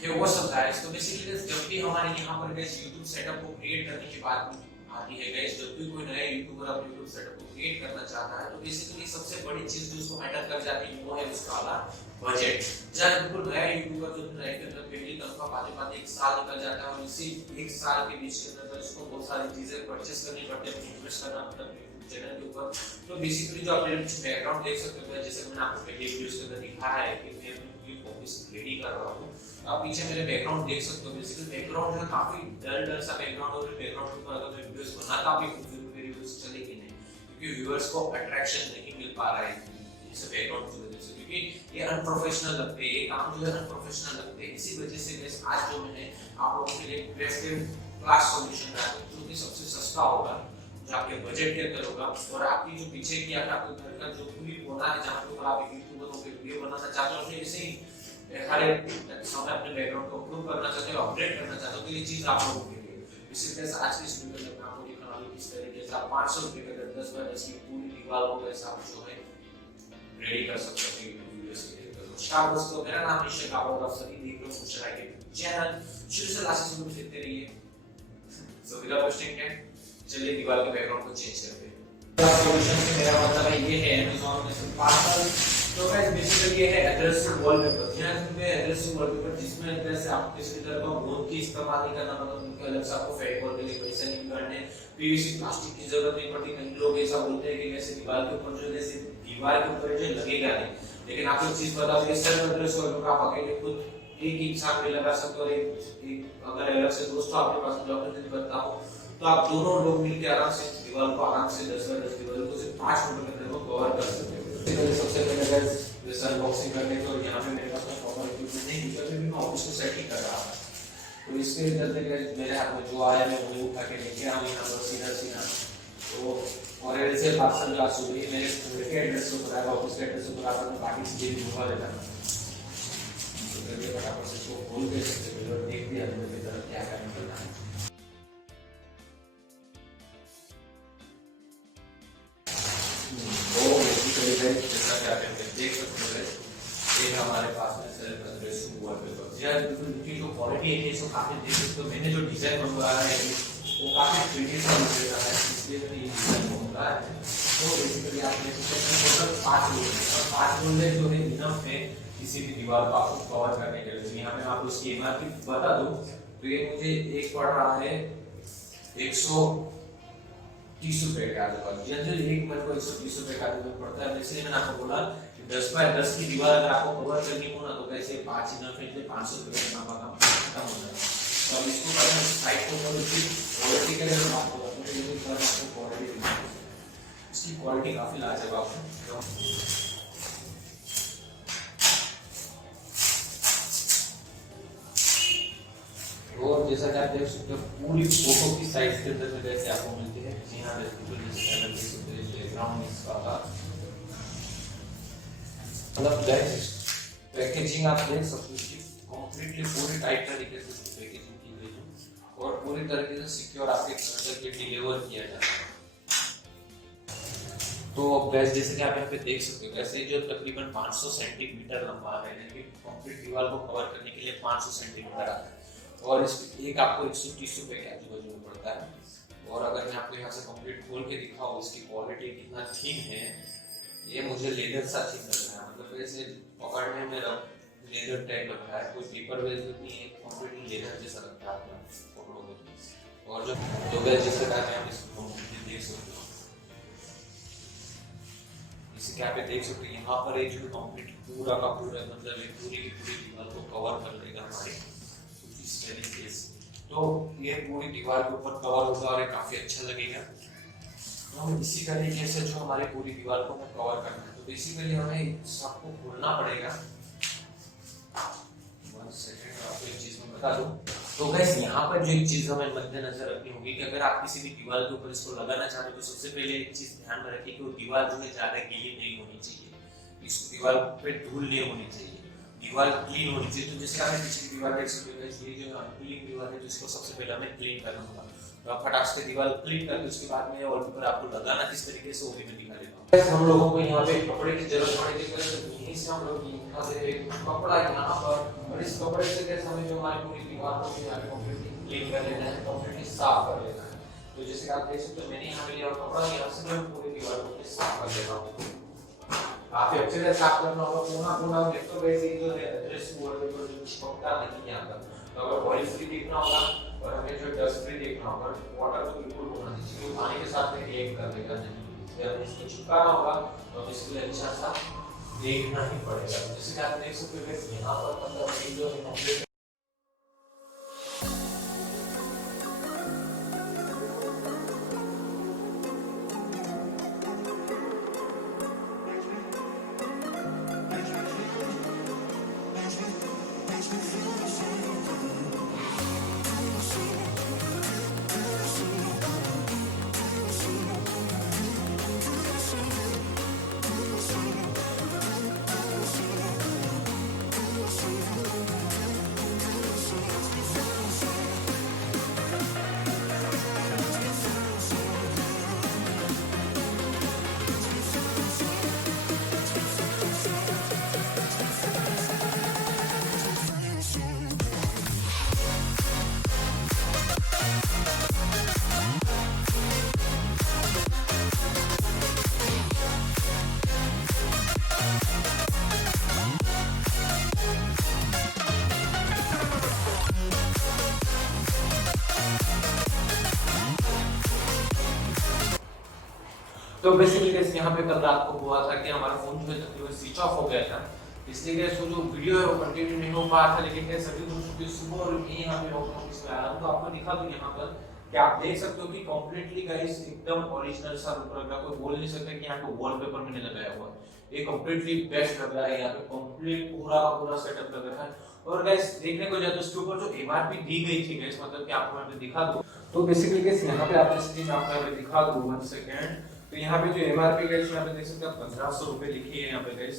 ये वो सब गाइस। तो बेसिकली जब भी हमारे यहाँ पर गाइस यूट्यूब सेटअप को क्रिएट करने की बात आती है गाइस, जब भी कोई नया यूट्यूबर अपने यूट्यूब सेटअप को क्रिएट करना चाहता है, तो बेसिकली सबसे बड़ी चीज जो उसको मैटर कर जाती है वो है उसका वाला बजट। जब बिल्कुल नया यूट्यूबर जो नए के अंदर पहली तनख्वाह पाते पाते एक साल निकल जाता है और इसी एक साल के बीच के अंदर उसको बहुत सारी चीजें परचेस करनी पड़ती है, इन्वेस्ट करना पड़ता है चैनल के ऊपर। तो बेसिकली जो आपने बैकग्राउंड देख सकते हो, जैसे मैंने आपको पहले वीडियोस के अंदर दिखाया है कि मैं अपनी ऑफिस रेडी कर रहा हूँ, आप पीछे मेरे बैकग्राउंड देख सकते हो। बेसिकली बैकग्राउंड जो काफी डल सा बैकग्राउंड और बैकग्राउंड के ऊपर अगर मैं वीडियोस बनाता भी हूँ फिर मेरी वीडियोस चलेगी नहीं, क्योंकि व्यूअर्स को अट्रैक्शन नहीं मिल पा रहा है इस बैकग्राउंड की वजह से, क्योंकि ये अनप्रोफेशनल लगते हैं, ये काम जो है अनप्रोफेशनल लगते हैं। इसी वजह से गाइस आज जो मैंने आप लोगों के लिए बेस्ट क्लास सॉल्यूशन लाया है, जो कि सबसे सस्ता होगा, जो आपके बजट के अंदर होगा, और आपकी जो पीछे की आपके घर का जो पूरी कोना है जहाँ पे आप एक यूट्यूबर होकर वीडियो बनाना चाहते हो, अपने ऐसे ही हर एक समय अपने बैकग्राउंड को अपलोड करना चाहते हो, अपडेट करना चाहते हो, तो ये चीज आप लोगों के लिए। इसी तरह से आज की इस वीडियो में मैं आपको दिखाने वाला हूं किस तरीके से आप 500 रुपए के अंदर 10 बाय 10 की पूरी दीवारों का हिसाब जो है रेडी कर सकते हो यूट्यूब वीडियोस के लिए। तो नमस्कार दोस्तों, मेरा नाम निशा कावड़, आप सभी देख रहे हो खुशरा के चैनल। शुरू से लास्ट तक देखते रहिए। सो विदाउट वेस्टिंग टाइम चलिए दीवार के बैकग्राउंड को चेंज करते हैं। सॉल्यूशन से मेरा मतलब है ये है Amazon में से पार्सल। तो गाइस बेसिकली ये है एड्रेसिव वॉलपेपर। यहाँ पे एड्रेसिव वॉलपेपर जिसमें जैसे आप किसी तरह का बोर्ड की इस्तेमाल नहीं करना, मतलब उनके अलग से आपको फेविकॉल के लिए पैसे नहीं करने, पीवीसी प्लास्टिक की जरूरत नहीं पड़ती। कई लोग ऐसा बोलते हैं कि जैसे दीवार के ऊपर जो जैसे दीवार के ऊपर जो लगेगा नहीं, लेकिन आपको एक चीज बता दूं, सेल्फ एड्रेस वॉलपेपर आप अकेले खुद एक इंसान पे लगा सकते हो, और एक अगर अलग से दोस्तों आपके पास जो अपने बताओ तो आप दोनों लोग मिलकर आराम से दीवार को आराम से 10 बाय 10 दीवार को सिर्फ 5 मिनट के अंदर कवर कर सकते हो। सबसे पहले गाइस जैसे अनबॉक्सिंग करने के, और यहाँ पे मेरे पास प्रॉपर इक्विपमेंट नहीं है, क्योंकि मैं ऑफिस को सेटिंग कर रहा था, तो इसके चलते गाइस मेरे हाथ में जो आया मैं वही उठा के लेके आऊँ यहाँ पर सीधा तो। और ऐसे पार्सल का सुबह मेरे घर के एड्रेस पर आएगा, ऑफिस के एड्रेस पर आकर मैं बाकी चीजें भी बुला लेता हूँ। तो करके फटाफट से इसको खोल के सबसे पहले देख दिया मेरे तरफ क्या क्या निकलना है। जैसा कि आप देख सकते हो ये हमारे पास में सेल्फ एड्रेसिंग वॉलपेपर। यार इनकी जो क्वालिटी है इसको काफी देख सकते हो, मैंने जो डिजाइन बनवाया है वो काफी प्रीटी सा लग रहा है, इसलिए मैंने ये डिजाइन बनवाया है। तो बेसिकली आप देख सकते हैं टोटल 5 रोल है, और 5 रोल जो है इनफ है किसी भी दीवार को आपको कवर करने के लिए। यहाँ पे मैं आपको इसकी एमआरपी बता दूं तो ये मुझे एक पड़ रहा है 130 रुपए के आसपास। जनरली एक मेरे को 130 रुपए का पड़ता है, इसलिए मैंने आपको बोला 10 बाय 10 की दीवार अगर आपको कवर करनी हो ना तो कैसे 5 इनफ है, 500 रुपए का काम खत्म हो जाएगा। तो अब इसको करना साइड को थोड़ी सी क्वालिटी के लिए आपको क्वालिटी इसकी क्वालिटी काफी लाजवाब है। और जैसा कि आप देख सकते हो पूरी फोटो की साइज के अंदर में जैसे आपको मिलती है, यहाँ बैकग्राउंड इसका था, मतलब गाइस पैकेजिंग आप देख सकते हो कंप्लीटली पूरी टाइट तरीके से पैकेजिंग की गई है और पूरी तरीके से सिक्योर आपके घर तक डिलीवर किया जाता है। तो गाइस जैसे कि आप यहाँ पे देख सकते हो वैसे जो तकरीबन 500 सेंटीमीटर लंबा है, यानी कंप्लीट दीवार को कवर करने के लिए 500 सेंटीमीटर आता है, और इस एक आपको 130 रुपए के आजू-बाजू में पड़ता है। और अगर मैं आपको यहाँ से कंप्लीट खोल के दिखाऊं इसकी क्वालिटी कितना थिन है, ये मुझे लेदर सा थिन लग रहा है, मतलब ऐसे पकड़ने में लेदर टाइप लग रहा है, कोई पेपर वेल नहीं है, कंप्लीटली लेदर जैसा लगता है आपको पकड़ोगे। और जो गाइस जैसे कि आप इसको देख सकते हो, इसे क्या पे देख सकते हो यहाँ पर एक जो कंप्लीट पूरा का पूरा मतलब एक पूरी की पूरी दीवार को कवर कर लेगा हमारी इस तरीके से। तो ये पूरी दीवार के ऊपर कवर होगा और ये काफी अच्छा लगेगा। तो हम इसी तरीके से जो हमारी पूरी दीवार को कवर करना है, तो बेसिकली हमें सबको खोलना पड़ेगा। 1 सेकंड आपको एक चीज मैं बता दूं, तो गाइस यहाँ पर जो एक चीज हमें मद्देनजर रखनी होगी कि अगर आप किसी भी दीवार के ऊपर इसको लगाना चाहते हो तो सबसे पहले एक चीज ध्यान में रखिए कि वो दीवार जो है ज्यादा गीली नहीं होनी चाहिए, इस दीवार पे धूल नहीं होनी चाहिए। दीवार क्लीन होनी चाहिए। तो जैसे हमें पीछे की दीवार ये जो अनक्लीन दीवार है जिसको सबसे पहले हमें क्लीन करना होगा। तो आप फटाक से दीवार क्लीन करके उसके बाद में वॉलपेपर आपको लगाना किस तरीके से वो भी मैं दिखा देता हूँ। हम लोगों को यहाँ पे कपड़े की जरूरत पड़ेगी, तो यहीं से हम लोग यहाँ से एक कपड़ा यहाँ पर, और इस कपड़े से कैसे हमें जो हमारी पूरी दीवार को कंप्लीटली क्लीन कर लेना है, कंप्लीटली साफ कर लेना है। तो जैसे कि आप देख सकते हो मैंने यहाँ पे लिया कपड़ा, यहाँ से मैं पूरी दीवार को साफ कर लेता हूँ। काफी अच्छे से साफ करना होगा, पूरा पूरा एक तो वैसे जो है एड्रेस बोर्ड पे जो चिपकता नहीं यहाँ तक। तो अगर ऑयल फ्री देखना होगा और हमें जो डस्ट फ्री देखना होगा, वाटर तो बिल्कुल होना चाहिए क्योंकि पानी के साथ में रिएक्ट कर लेगा नहीं। जब इसको चिपकाना होगा तो इसके लिए अच्छा सा देखना ही पड़ेगा। जैसे कि आप देख सकते हो यहाँ पर मतलब जो है कंप्लीट तो बेसिकली गाइस यहाँ पे कल रात को हुआ था कि हमारा फोन जो है तकरीबन स्विच ऑफ हो गया था, इसलिए गाइस वो जो वीडियो है वो कंटिन्यू नहीं हो पा था। लेकिन गाइस सभी दोस्तों की सुबह और मैं यहाँ पे ऑफिस में आया हूँ, तो आपको दिखा दूँ यहाँ पर कि आप देख सकते हो कि कंप्लीटली गाइस एकदम ओरिजिनल सा लुक लग रहा है। कोई बोल नहीं सकता कि यहाँ पे वॉलपेपर मैंने लगाया हुआ है, ये कंप्लीटली बेस्ट लग रहा है। यहाँ पे कंप्लीट पूरा का पूरा सेटअप लग रहा है। और गाइस देखने को जाए तो इसके ऊपर जो एमआरपी दी गई थी गाइस, मतलब कि आपको मैं दिखा दूँ, तो बेसिकली गाइस यहाँ पे आपने स्क्रीन आपको यहाँ पे दिखा दूँ 1 सेकंड। तो यहाँ पे जो एमआरपी गाइस यहाँ पे देख सकते हैं 1500 रुपए लिखी है यहाँ पे गाइस,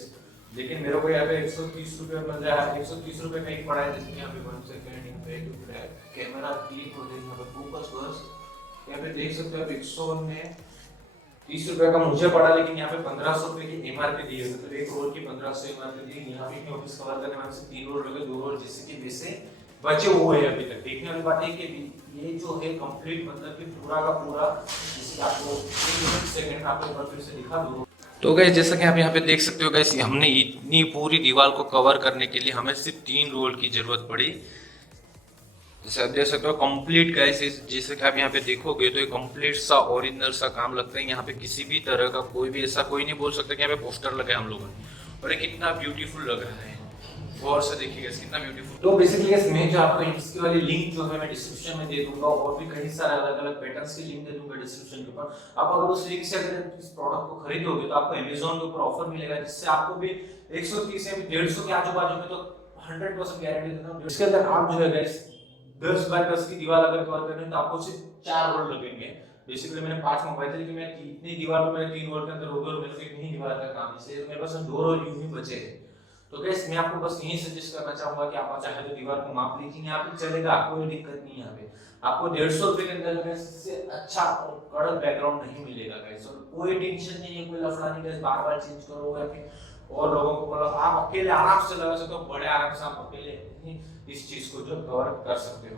लेकिन मेरे को यहाँ पे 130 रुपए मिल रहा है। 130 रुपए का ही पड़ा है। जैसे यहाँ पे 1 सेकंड यहाँ पे कैमरा क्लिक हो जाए यहाँ पे फोकस बस, यहाँ पे देख सकते हो आप 130 रुपए का मुझे पड़ा, लेकिन यहाँ पे 1500 रुपए की एमआरपी दी है। मतलब एक रोल की 1500 एमआरपी दी। यहाँ पे ऑफिस कवर करने वाले से 3 रोल लगे, 2 रोल जिससे कि वैसे बचे हुए हैं अभी तक। देखने वाली बात है कि ये जो है कंप्लीट मतलब कि पूरा का पूरा, जिसे आपको 1 सेकंड आपको एक बार फिर से दिखा दूं। तो गाइस जैसा कि आप यहाँ पे देख सकते हो गाइस, हमने इतनी पूरी दीवार को कवर करने के लिए हमें सिर्फ 3 रोल की जरूरत पड़ी। जैसे आप देख सकते हो कंप्लीट गाइस, जैसे कि आप यहाँ पे देखोगे तो ये कंप्लीट सा ओरिजिनल सा काम लगता है। यहाँ पे किसी भी तरह का कोई भी ऐसा कोई नहीं बोल सकता कि यहाँ पे पोस्टर लगे हम लोगों ने। और ये कितना ब्यूटीफुल लग रहा है, गौर से देखिएगा कितना ब्यूटीफुल। तो बेसिकली गाइस मैं जो आपको इसकी वाली लिंक जो है मैं डिस्क्रिप्शन में दे दूंगा, और भी कई सारे अलग-अलग पैटर्न्स की लिंक दे दूंगा डिस्क्रिप्शन के ऊपर। आप अगर उस लिंक से अगर इस प्रोडक्ट को खरीदोगे तो आपको Amazon के ऊपर ऑफर मिलेगा, जिससे आपको भी 130 या 150 के आजू-बाजू में तो 100% गारंटी देता हूं। इसके अंदर आप जो है गाइस 10 बाय 10 की दीवार अगर कवर करनी है तो आपको सिर्फ 4 रोल लगेंगे। बेसिकली मैंने 5 मंगवाए थे, लेकिन मैं इतनी दीवार में मेरे 3 रोल के अंदर हो गए और मेरे को एक नहीं दीवार का काम है, इसलिए मेरे पास 2 रोल यूं ही बचे हैं। तो गाइस मैं आपको बस यही सजेस्ट करना चाहूंगा कि आप चाहे तो दीवार को माप लीजिए, यहाँ पे चलेगा, कोई दिक्कत नहीं है। यहाँ पे आपको 150 रुपए के अंदर में से अच्छा और कड़क बैकग्राउंड नहीं मिलेगा गाइस, और कोई टेंशन नहीं है, कोई लफड़ा नहीं गाइस बार बार चेंज करो या फिर और लोगों को बोलो। आप अकेले आराम से लगा सकते हो, बड़े आराम से आप अकेले इस चीज को जो कवर कर सकते हो।